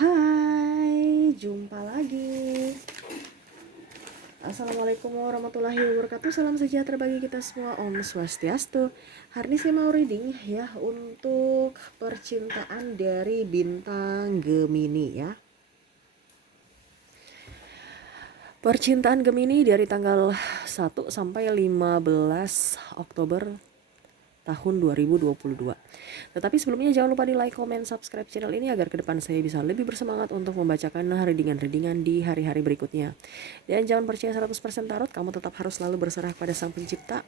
Hai, jumpa lagi. Assalamualaikum warahmatullahi wabarakatuh. Salam sejahtera bagi kita semua. Om Swastiastu. Hari ini saya mau reading ya untuk percintaan dari bintang Gemini ya. Percintaan Gemini dari tanggal 1 sampai 15 Oktober tahun 2022. Tetapi sebelumnya jangan lupa di like, comment, subscribe channel ini agar ke depan saya bisa lebih bersemangat untuk membacakan readingan-readingan di hari-hari berikutnya. Dan jangan percaya 100% tarot, kamu tetap harus selalu berserah pada Sang Pencipta.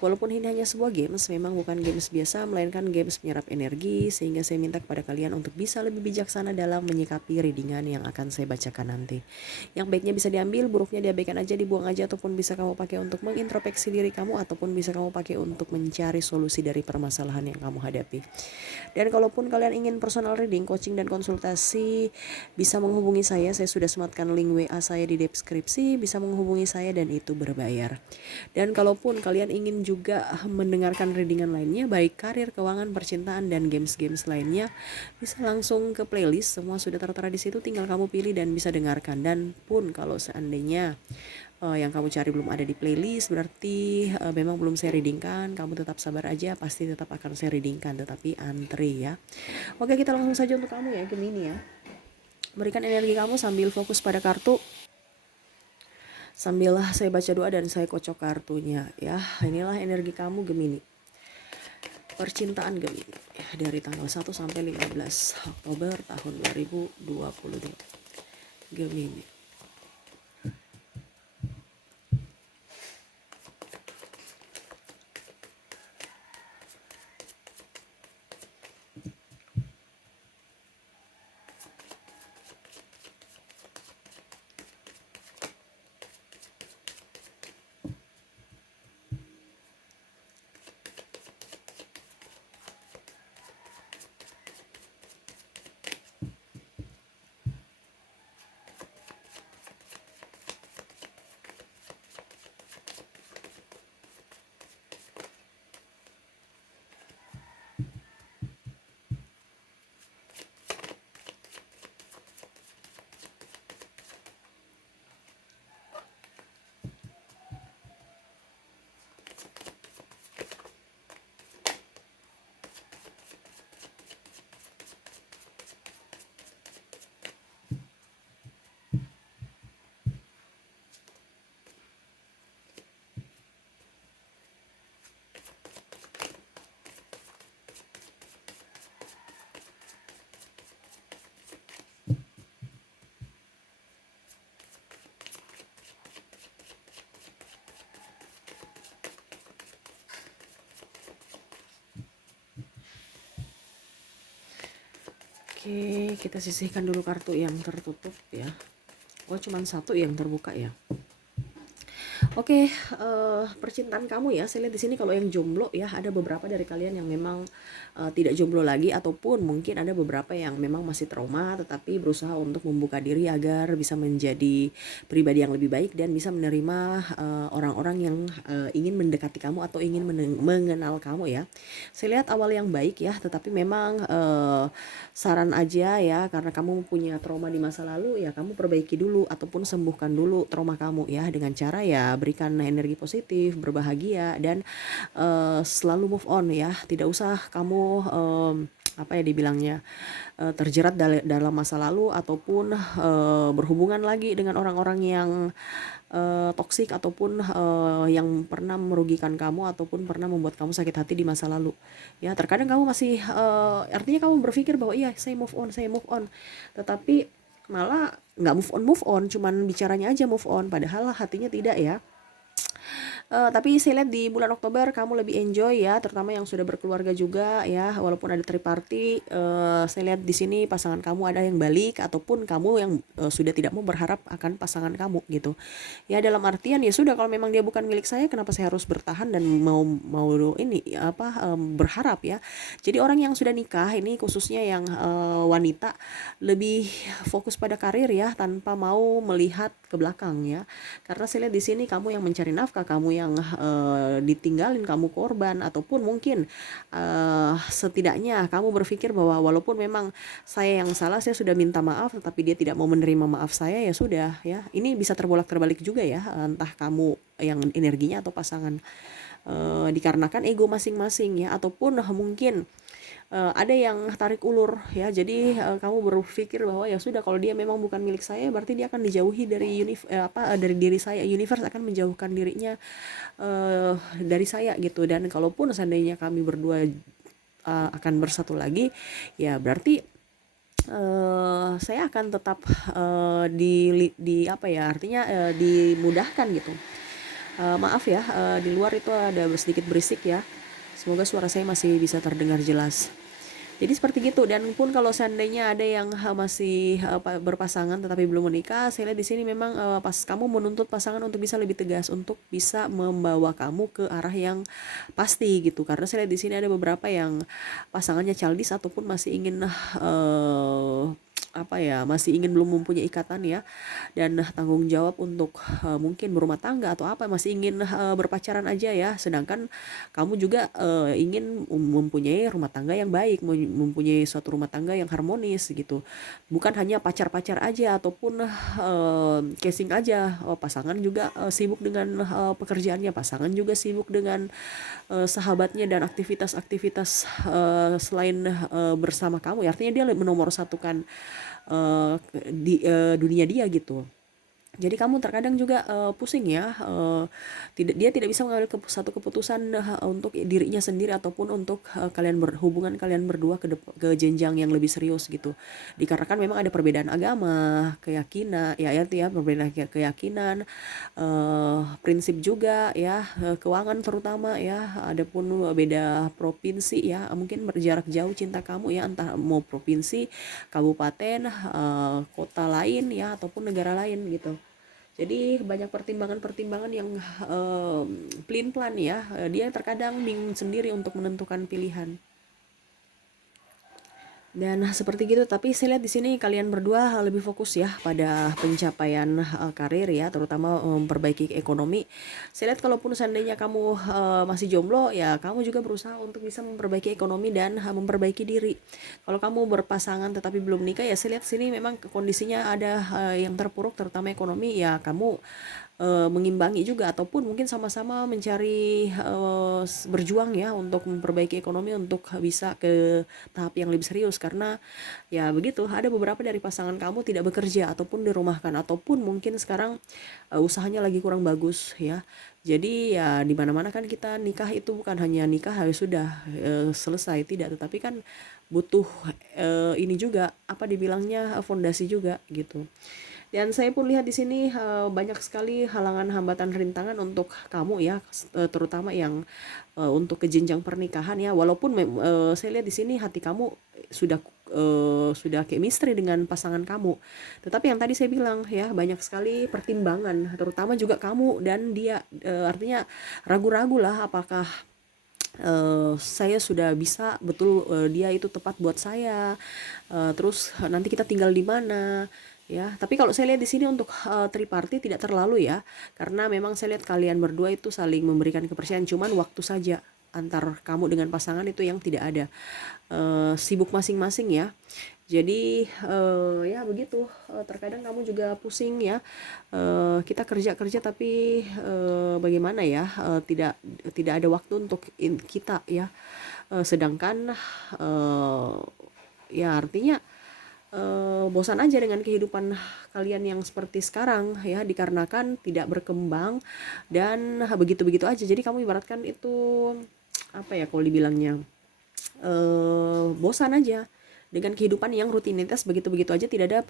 Walaupun ini hanya sebuah games, memang bukan games biasa, melainkan games menyerap energi, sehingga saya minta kepada kalian untuk bisa lebih bijaksana dalam menyikapi readingan yang akan saya bacakan nanti. Yang baiknya bisa diambil, buruknya diabaikan aja, dibuang aja, ataupun bisa kamu pakai untuk mengintrospeksi diri kamu, ataupun bisa kamu pakai untuk mencari solusi dari permasalahan yang kamu hadapi. Dan kalaupun kalian ingin personal reading, coaching dan konsultasi, bisa menghubungi saya sudah sematkan link WA saya di deskripsi, bisa menghubungi saya dan itu berbayar. Dan kalaupun kalian ingin juga mendengarkan readingan lainnya, baik karir, keuangan, percintaan dan games-games lainnya, bisa langsung ke playlist, semua sudah tertera di situ, tinggal kamu pilih dan bisa dengarkan. Dan pun kalau seandainya yang kamu cari belum ada di playlist, berarti memang belum saya readingkan. Kamu tetap sabar aja, pasti tetap akan saya readingkan, tetapi antri ya. Oke, kita langsung saja untuk kamu ya, Gemini ya. Berikan energi kamu sambil fokus pada kartu, sambil saya baca doa dan saya kocok kartunya ya. Inilah energi kamu Gemini. Percintaan Gemini ya, dari tanggal 1 sampai 15 Oktober tahun 2022. Gemini. Oke, kita sisihkan dulu kartu yang tertutup ya. Oh, cuman satu yang terbuka ya. Oke, percintaan kamu ya. Saya lihat di sini kalau yang jomblo ya, ada beberapa dari kalian yang memang tidak jomblo lagi, ataupun mungkin ada beberapa yang memang masih trauma tetapi berusaha untuk membuka diri agar bisa menjadi pribadi yang lebih baik dan bisa menerima orang-orang yang ingin mendekati kamu atau ingin mengenal kamu ya. Saya lihat awal yang baik ya, tetapi memang saran aja ya, karena kamu punya trauma di masa lalu ya, kamu perbaiki dulu ataupun sembuhkan dulu trauma kamu ya, dengan cara ya berikan energi positif, berbahagia dan selalu move on ya. Tidak usah kamu apa ya dibilangnya, terjerat dalam masa lalu ataupun berhubungan lagi dengan orang-orang yang toksik ataupun yang pernah merugikan kamu ataupun pernah membuat kamu sakit hati di masa lalu ya. Terkadang kamu masih artinya kamu berpikir bahwa iya saya move on, tetapi malah nggak move on, cuman bicaranya aja move on, padahal hatinya tidak ya. Tapi saya lihat di bulan Oktober kamu lebih enjoy ya, terutama yang sudah berkeluarga juga ya, walaupun ada third party. Saya lihat di sini pasangan kamu ada yang balik ataupun kamu yang sudah tidak mau berharap akan pasangan kamu gitu. Ya dalam artian ya sudah, kalau memang dia bukan milik saya, kenapa saya harus bertahan dan mau ini apa berharap ya. Jadi orang yang sudah nikah ini khususnya yang wanita lebih fokus pada karir ya, tanpa mau melihat ke belakang ya. Karena saya lihat di sini kamu yang mencari nafkah, kamu yang ditinggalin, kamu korban, ataupun mungkin setidaknya kamu berpikir bahwa walaupun memang saya yang salah, saya sudah minta maaf, tetapi dia tidak mau menerima maaf saya, ya sudah ya. Ini bisa terbolak-terbalik juga ya, entah kamu yang energinya atau pasangan, dikarenakan ego masing-masing ya, ataupun mungkin ada yang tarik ulur ya. Jadi kamu berpikir bahwa ya sudah, kalau dia memang bukan milik saya, berarti dia akan dijauhi dari dari diri saya. Universe akan menjauhkan dirinya dari saya gitu. Dan kalaupun seandainya kami berdua akan bersatu lagi, ya berarti saya akan tetap di apa ya, artinya dimudahkan gitu. Maaf ya, di luar itu ada sedikit berisik ya. Semoga suara saya masih bisa terdengar jelas. Jadi seperti gitu. Dan pun kalau seandainya ada yang masih berpasangan tetapi belum menikah, saya lihat di sini memang pas kamu menuntut pasangan untuk bisa lebih tegas, untuk bisa membawa kamu ke arah yang pasti gitu. Karena saya lihat di sini ada beberapa yang pasangannya childish ataupun masih ingin apa ya, masih ingin belum mempunyai ikatan ya, dan tanggung jawab untuk mungkin berumah tangga atau apa, masih ingin berpacaran aja ya. Sedangkan kamu juga ingin mempunyai rumah tangga yang baik, mempunyai suatu rumah tangga yang harmonis gitu. Bukan hanya pacar-pacar aja ataupun casing aja. Pasangan juga sibuk dengan pekerjaannya, pasangan juga sibuk dengan sahabatnya dan aktivitas-aktivitas selain bersama kamu ya. Artinya dia menomorsatukan di dunia dia gitu. Jadi kamu terkadang juga pusing ya, dia tidak bisa mengambil satu keputusan untuk dirinya sendiri ataupun untuk hubungan kalian berdua ke jenjang yang lebih serius gitu. Dikarenakan memang ada perbedaan agama, keyakinan, ya perbedaan keyakinan, prinsip juga ya, keuangan terutama ya. Adapun beda provinsi ya, mungkin berjarak jauh cinta kamu ya, entah mau provinsi, kabupaten, kota lain ya, ataupun negara lain gitu. Jadi banyak pertimbangan-pertimbangan yang pelin-pelan ya. Dia terkadang bingung sendiri untuk menentukan pilihan. Dan seperti gitu, tapi saya lihat di sini kalian berdua lebih fokus ya pada pencapaian karir ya, terutama memperbaiki ekonomi. Saya lihat kalaupun seandainya kamu masih jomblo ya, kamu juga berusaha untuk bisa memperbaiki ekonomi dan memperbaiki diri. Kalau kamu berpasangan tetapi belum nikah ya, saya lihat sini memang kondisinya ada yang terpuruk, terutama ekonomi ya. Kamu mengimbangi juga, ataupun mungkin sama-sama mencari berjuang ya untuk memperbaiki ekonomi, untuk bisa ke tahap yang lebih serius. Karena ya begitu, ada beberapa dari pasangan kamu tidak bekerja ataupun dirumahkan, ataupun mungkin sekarang usahanya lagi kurang bagus ya. Jadi ya di mana-mana kan kita nikah itu bukan hanya nikah harus sudah selesai, tidak, tetapi kan butuh ini juga, apa dibilangnya, fondasi juga gitu. Dan saya pun lihat di sini banyak sekali halangan, hambatan, rintangan untuk kamu ya, terutama yang untuk ke jenjang pernikahan ya. Walaupun saya lihat di sini hati kamu sudah chemistry dengan pasangan kamu, tetapi yang tadi saya bilang ya, banyak sekali pertimbangan, terutama juga kamu dan dia, artinya ragu-ragu lah, apakah saya sudah bisa betul, dia itu tepat buat saya, terus nanti kita tinggal di mana ya. Tapi kalau saya lihat di sini untuk triparty tidak terlalu ya, karena memang saya lihat kalian berdua itu saling memberikan kepercayaan, cuman waktu saja antar kamu dengan pasangan itu yang tidak ada, sibuk masing-masing ya. Jadi ya begitu, terkadang kamu juga pusing ya, kita kerja tapi bagaimana ya, tidak ada waktu untuk kita ya. Sedangkan ya artinya bosan aja dengan kehidupan kalian yang seperti sekarang ya, dikarenakan tidak berkembang dan begitu-begitu aja. Jadi kamu ibaratkan itu apa ya, kalau dibilangnya bosan aja dengan kehidupan yang rutinitas begitu-begitu aja, tidak ada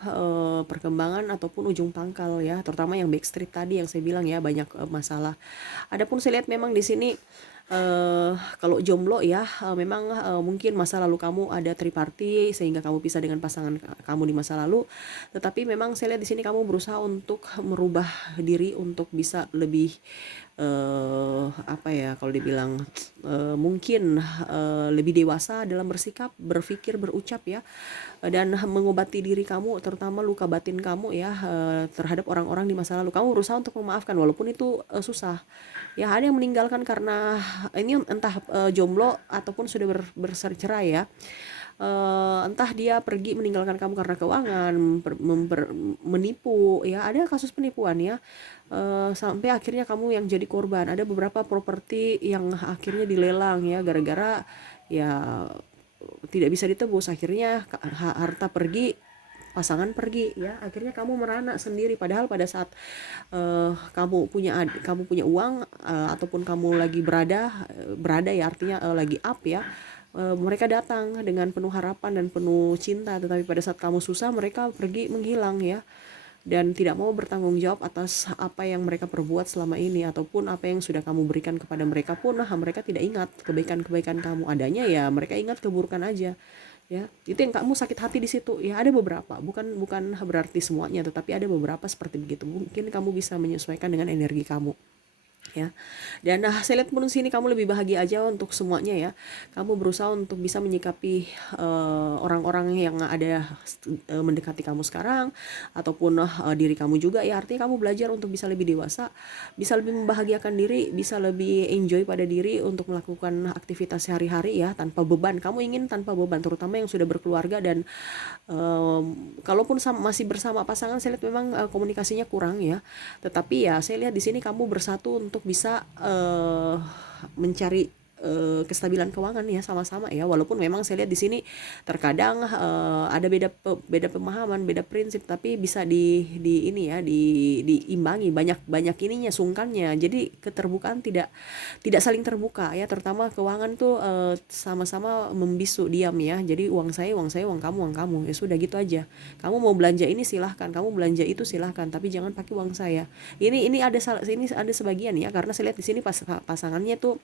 perkembangan ataupun ujung pangkal ya, terutama yang backstreet tadi yang saya bilang ya, banyak masalah. Adapun saya lihat memang di sini Kalau jomblo ya, memang mungkin masa lalu kamu ada triparty sehingga kamu pisah dengan pasangan kamu di masa lalu. Tetapi memang saya lihat di sini kamu berusaha untuk merubah diri untuk bisa lebih apa ya kalau dibilang mungkin lebih dewasa dalam bersikap, berpikir, berucap ya, dan mengobati diri kamu terutama luka batin kamu ya, terhadap orang-orang di masa lalu. Kamu berusaha untuk memaafkan walaupun itu susah. Ya ada yang meninggalkan karena ini entah jomblo ataupun sudah bercerai ya. Entah dia pergi meninggalkan kamu karena keuangan, menipu ya, ada kasus penipuan ya. Sampai akhirnya kamu yang jadi korban. Ada beberapa properti yang akhirnya dilelang ya gara-gara ya tidak bisa ditebus, akhirnya harta pergi, pasangan pergi ya, akhirnya kamu merana sendiri padahal pada saat kamu punya uang, ataupun kamu lagi berada ya artinya lagi up ya, mereka datang dengan penuh harapan dan penuh cinta, tetapi pada saat kamu susah mereka pergi menghilang ya, dan tidak mau bertanggung jawab atas apa yang mereka perbuat selama ini ataupun apa yang sudah kamu berikan kepada mereka pun mereka tidak ingat kebaikan-kebaikan kamu, adanya ya mereka ingat keburukan aja ya. Itu yang kamu sakit hati di situ ya. Ada beberapa, bukan bukan berarti semuanya, tetapi ada beberapa seperti begitu. Mungkin kamu bisa menyesuaikan dengan energi kamu ya. Dan saya lihat pun sini kamu lebih bahagia aja untuk semuanya ya. Kamu berusaha untuk bisa menyikapi orang-orang yang ada mendekati kamu sekarang ataupun diri kamu juga ya. Artinya kamu belajar untuk bisa lebih dewasa, bisa lebih membahagiakan diri, bisa lebih enjoy pada diri untuk melakukan aktivitas sehari-hari ya tanpa beban. Kamu ingin tanpa beban, terutama yang sudah berkeluarga dan kalaupun masih bersama pasangan, saya lihat memang komunikasinya kurang ya. Tetapi ya saya lihat di sini kamu bersatu untuk bisa mencari kestabilan keuangan ya sama-sama ya. Walaupun memang saya lihat di sini terkadang ada beda pemahaman, beda prinsip, tapi bisa di ini ya, diimbangi, banyak ininya sungkannya. Jadi keterbukaan tidak saling terbuka ya, terutama keuangan tuh sama-sama membisu diam ya. Jadi uang saya, uang kamu ya, sudah gitu aja. Kamu mau belanja ini silahkan, kamu belanja itu silahkan, tapi jangan pakai uang saya. Ini ada sebagian ya, karena saya lihat di sini pasangannya tuh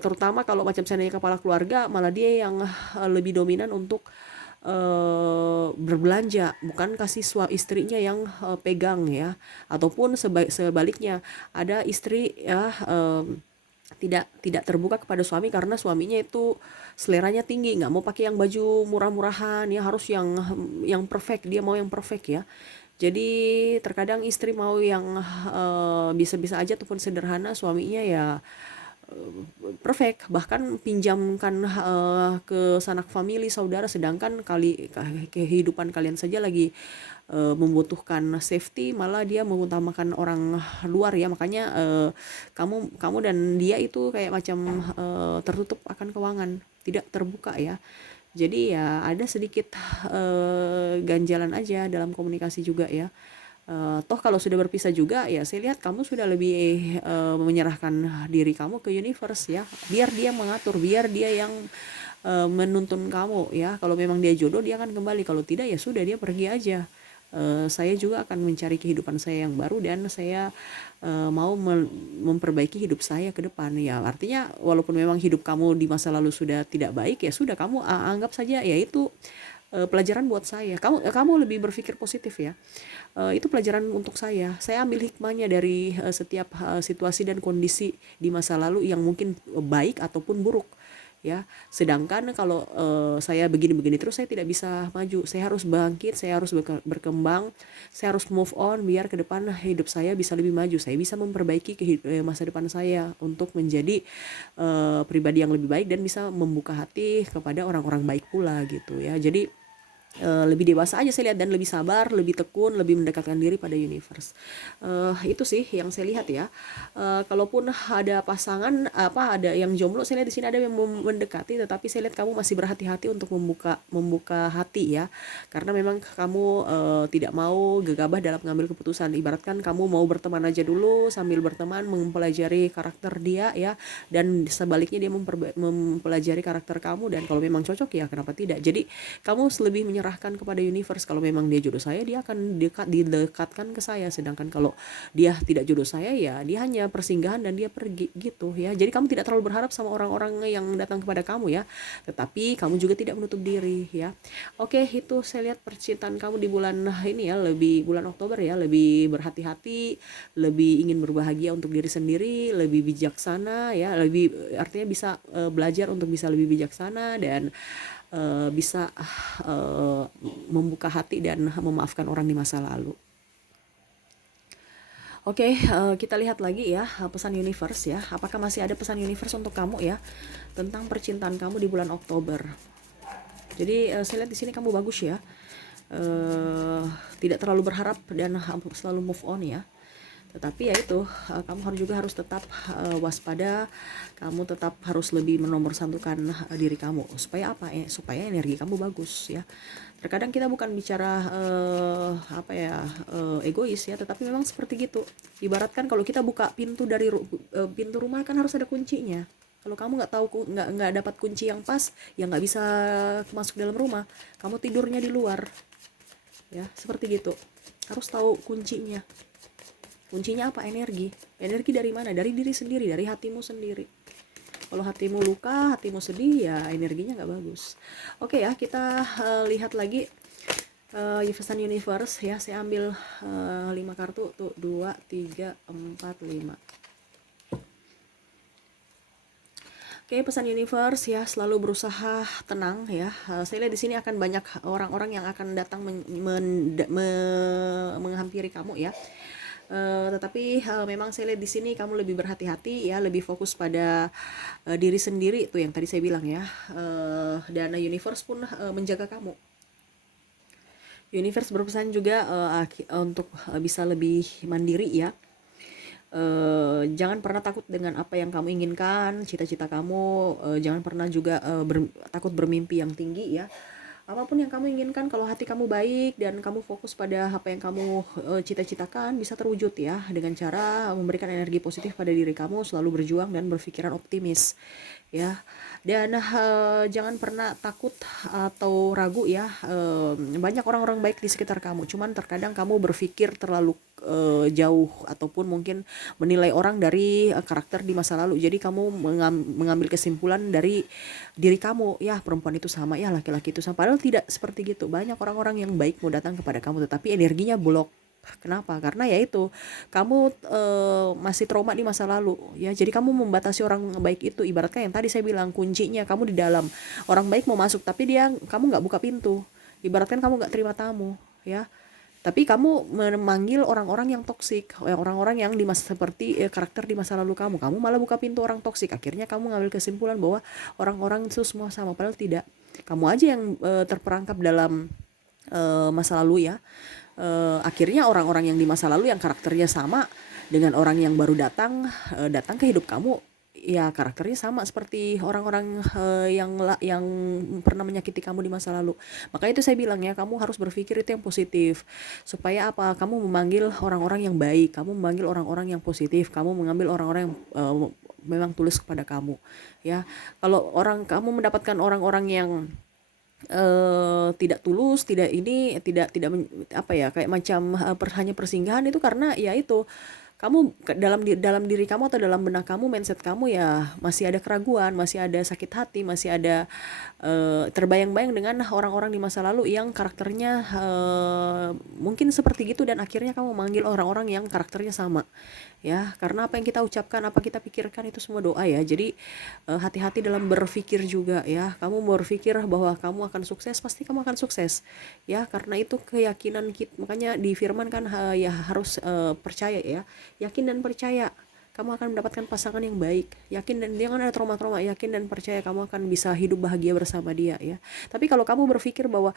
terutama kalau macam seandainya kepala keluarga, malah dia yang lebih dominan untuk berbelanja, bukan kasih istrinya yang pegang ya. Ataupun sebaliknya, ada istri ya tidak terbuka kepada suami karena suaminya itu seleranya tinggi, nggak mau pakai yang baju murah-murahan ya, harus yang perfect, dia mau yang perfect ya. Jadi terkadang istri mau yang bisa-bisa aja ataupun sederhana, suaminya ya perfect, bahkan pinjamkan ke sanak famili saudara, sedangkan kehidupan kalian saja lagi membutuhkan safety, malah dia mengutamakan orang luar ya. Makanya kamu dan dia itu kayak macam tertutup akan keuangan, tidak terbuka ya. Jadi ya ada sedikit ganjalan aja dalam komunikasi juga ya. Toh kalau sudah berpisah juga ya, saya lihat kamu sudah lebih menyerahkan diri kamu ke universe ya, biar dia mengatur, biar dia yang menuntun kamu ya. Kalau memang dia jodoh, dia akan kembali, kalau tidak ya sudah, dia pergi aja. Saya juga akan mencari kehidupan saya yang baru, dan saya mau memperbaiki hidup saya ke depan ya. Artinya walaupun memang hidup kamu di masa lalu sudah tidak baik ya, sudah kamu anggap saja ya itu pelajaran buat saya. Kamu lebih berpikir positif ya. Itu pelajaran untuk saya. Saya ambil hikmahnya dari setiap situasi dan kondisi di masa lalu yang mungkin baik ataupun buruk ya. Sedangkan kalau saya begini-begini terus, saya tidak bisa maju. Saya harus bangkit, saya harus berkembang, saya harus move on biar ke depan hidup saya bisa lebih maju. Saya bisa memperbaiki masa depan saya untuk menjadi pribadi yang lebih baik dan bisa membuka hati kepada orang-orang baik pula gitu ya. Jadi lebih dewasa aja saya lihat, dan lebih sabar, lebih tekun, lebih mendekatkan diri pada universe. Itu sih yang saya lihat ya. Kalaupun ada pasangan ada yang jomblo, saya lihat di sini ada yang mendekati, tetapi saya lihat kamu masih berhati-hati untuk membuka hati ya, karena memang kamu tidak mau gegabah dalam mengambil keputusan. Ibaratkan kamu mau berteman aja dulu, sambil berteman mempelajari karakter dia ya, dan sebaliknya dia mempelajari karakter kamu, dan kalau memang cocok ya kenapa tidak. Jadi kamu lebih menyerahkan serahkan kepada universe. Kalau memang dia jodoh saya, dia akan didekatkan ke saya. Sedangkan kalau dia tidak jodoh saya, ya dia hanya persinggahan dan dia pergi gitu ya. Jadi kamu tidak terlalu berharap sama orang-orang yang datang kepada kamu ya. Tetapi kamu juga tidak menutup diri ya. Oke, itu saya lihat percintaan kamu di bulan ini ya, lebih bulan Oktober ya, lebih berhati-hati, lebih ingin berbahagia untuk diri sendiri, lebih bijaksana ya, lebih artinya bisa belajar untuk bisa lebih bijaksana dan bisa membuka hati dan memaafkan orang di masa lalu. Oke, kita lihat lagi ya pesan universe ya. Apakah masih ada pesan universe untuk kamu ya tentang percintaan kamu di bulan Oktober? Jadi saya lihat di sini kamu bagus ya. Tidak terlalu berharap dan selalu move on ya. Tetapi ya itu, kamu harus tetap waspada, kamu tetap harus lebih menomorsatukan diri kamu. Supaya apa? Supaya energi kamu bagus ya. Terkadang kita bukan bicara egois ya, tetapi memang seperti gitu. Ibaratkan kalau kita buka pintu dari pintu rumah kan harus ada kuncinya. Kalau kamu nggak dapat kunci yang pas, ya nggak bisa masuk dalam rumah. Kamu tidurnya di luar, ya seperti gitu. Harus tahu kuncinya. Kuncinya apa? Energi dari mana? Dari diri sendiri, dari hatimu sendiri. Kalau hatimu luka, hatimu sedih, ya energinya nggak bagus. Oke ya, kita lihat lagi pesan universe ya. Saya ambil 5 kartu tuh, 2, 3, 4, 5. Oke, pesan universe ya, selalu berusaha tenang ya. Saya lihat di sini akan banyak orang-orang yang akan datang menghampiri kamu ya. Tetapi memang saya lihat di sini kamu lebih berhati-hati ya, lebih fokus pada diri sendiri itu yang tadi saya bilang ya. Dan universe pun menjaga kamu. Universe berpesan juga untuk bisa lebih mandiri ya. Jangan pernah takut dengan apa yang kamu inginkan, cita-cita kamu. Jangan pernah juga takut bermimpi yang tinggi ya. Apapun yang kamu inginkan, kalau hati kamu baik dan kamu fokus pada apa yang kamu cita-citakan, bisa terwujud ya, dengan cara memberikan energi positif pada diri kamu, selalu berjuang dan berpikiran optimis ya. Dan jangan pernah takut atau ragu ya. Banyak orang-orang baik di sekitar kamu, cuman terkadang kamu berpikir terlalu jauh ataupun mungkin menilai orang dari karakter di masa lalu. Jadi kamu mengambil kesimpulan dari diri kamu, ya perempuan itu sama, ya laki-laki itu sama. Padahal tidak seperti gitu. Banyak orang-orang yang baik mau datang kepada kamu, tetapi energinya blok. Kenapa? Karena ya itu, kamu masih trauma di masa lalu ya. Jadi kamu membatasi orang baik itu. Ibaratnya yang tadi saya bilang, kuncinya kamu di dalam. Orang baik mau masuk tapi kamu nggak buka pintu. Ibaratkan kamu nggak terima tamu ya. Tapi kamu memanggil orang-orang yang toksik, orang-orang yang seperti karakter di masa lalu kamu malah buka pintu orang toksik. Akhirnya kamu ngambil kesimpulan bahwa orang-orang itu semua sama, padahal tidak. Kamu aja yang terperangkap dalam masa lalu ya. Akhirnya orang-orang yang di masa lalu yang karakternya sama dengan orang yang baru datang ke hidup kamu, ya karakternya sama seperti orang-orang yang pernah menyakiti kamu di masa lalu. Maka itu saya bilang ya, kamu harus berpikir itu yang positif. Supaya apa? Kamu memanggil orang-orang yang baik, kamu memanggil orang-orang yang positif, kamu mengambil orang-orang yang memang tulus kepada kamu ya. Kalau kamu mendapatkan orang-orang yang tidak tulus, tidak apa ya, kayak macam hanya persinggahan, itu karena ya itu, kamu dalam diri kamu atau dalam benak kamu, mindset kamu ya masih ada keraguan, masih ada sakit hati, masih ada terbayang-bayang dengan orang-orang di masa lalu yang karakternya mungkin seperti gitu, dan akhirnya kamu memanggil orang-orang yang karakternya sama ya. Karena apa yang kita ucapkan, apa kita pikirkan itu semua doa ya. Jadi hati-hati dalam berpikir juga ya. Kamu berpikir bahwa kamu akan sukses, pasti kamu akan sukses ya, karena itu keyakinan kita. Makanya di firman kan ya harus percaya ya. Yakin dan percaya kamu akan mendapatkan pasangan yang baik. Yakin dan jangan ada trauma-trauma. Yakin dan percaya kamu akan bisa hidup bahagia bersama dia ya. Tapi kalau kamu berpikir bahwa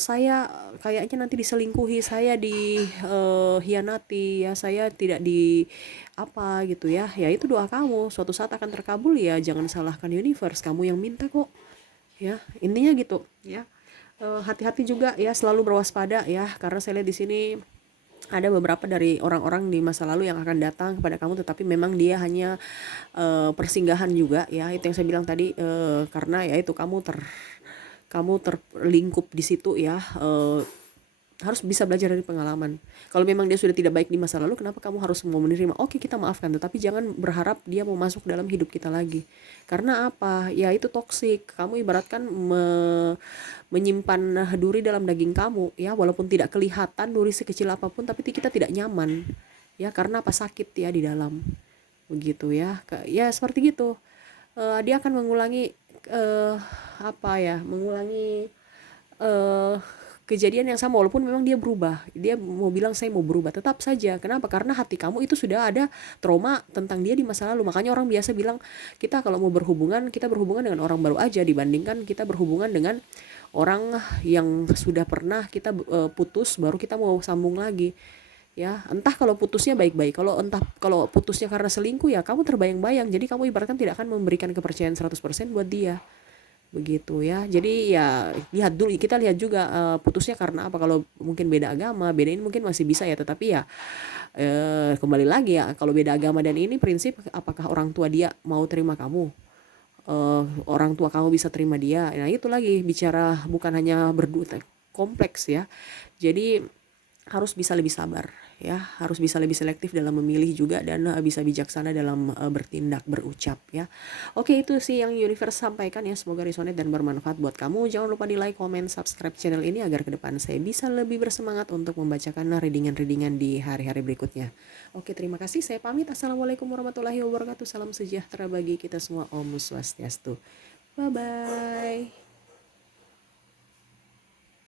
saya kayaknya nanti diselingkuhi, saya dihianati ya, saya tidak di apa gitu ya, ya itu doa kamu suatu saat akan terkabul ya. Jangan salahkan universe, kamu yang minta kok ya. Intinya gitu ya. Hati-hati juga ya, selalu berwaspada ya, karena saya lihat di sini ada beberapa dari orang-orang di masa lalu yang akan datang kepada kamu, tetapi memang dia hanya persinggahan juga ya. Itu yang saya bilang tadi, karena ya itu, kamu terlingkup di situ ya. Harus bisa belajar dari pengalaman. Kalau memang dia sudah tidak baik di masa lalu, kenapa kamu harus mau menerima? Oke, kita maafkan, tetapi jangan berharap dia mau masuk dalam hidup kita lagi. Karena apa? Ya itu toksik. Kamu ibaratkan menyimpan duri dalam daging kamu, ya, walaupun tidak kelihatan duri sekecil apapun, tapi kita tidak nyaman. Ya, karena apa? Sakit ya di dalam. Begitu ya. Ya seperti gitu. Dia akan mengulangi apa ya? Mengulangi eh kejadian yang sama, walaupun memang dia berubah, dia mau bilang saya mau berubah, tetap saja. Kenapa? Karena hati kamu itu sudah ada trauma tentang dia di masa lalu. Makanya orang biasa bilang kita kalau mau berhubungan, kita berhubungan dengan orang baru aja dibandingkan kita berhubungan dengan orang yang sudah pernah kita putus, baru kita mau sambung lagi. Ya, entah kalau putusnya baik-baik, kalau putusnya karena selingkuh, ya kamu terbayang-bayang, jadi kamu ibaratkan tidak akan memberikan kepercayaan 100% buat dia. Begitu ya. Jadi ya lihat dulu, kita lihat juga putusnya karena apa. Kalau mungkin beda agama, beda ini mungkin masih bisa ya, tetapi ya kembali lagi ya, kalau beda agama dan ini prinsip, apakah orang tua dia mau terima kamu, orang tua kamu bisa terima dia. Nah itu lagi bicara bukan hanya berdua, kompleks ya. Jadi harus bisa lebih sabar ya, harus bisa lebih selektif dalam memilih juga, dan bisa bijaksana dalam bertindak, berucap ya. Oke, itu sih yang universe sampaikan ya, semoga resonate dan bermanfaat buat kamu. Jangan lupa di like, comment, subscribe channel ini agar ke depan saya bisa lebih bersemangat untuk membacakan readingan-readingan di hari-hari berikutnya. Oke, terima kasih, saya pamit. Assalamualaikum warahmatullahi wabarakatuh. Salam sejahtera bagi kita semua. Om Swastiastu. Bye bye.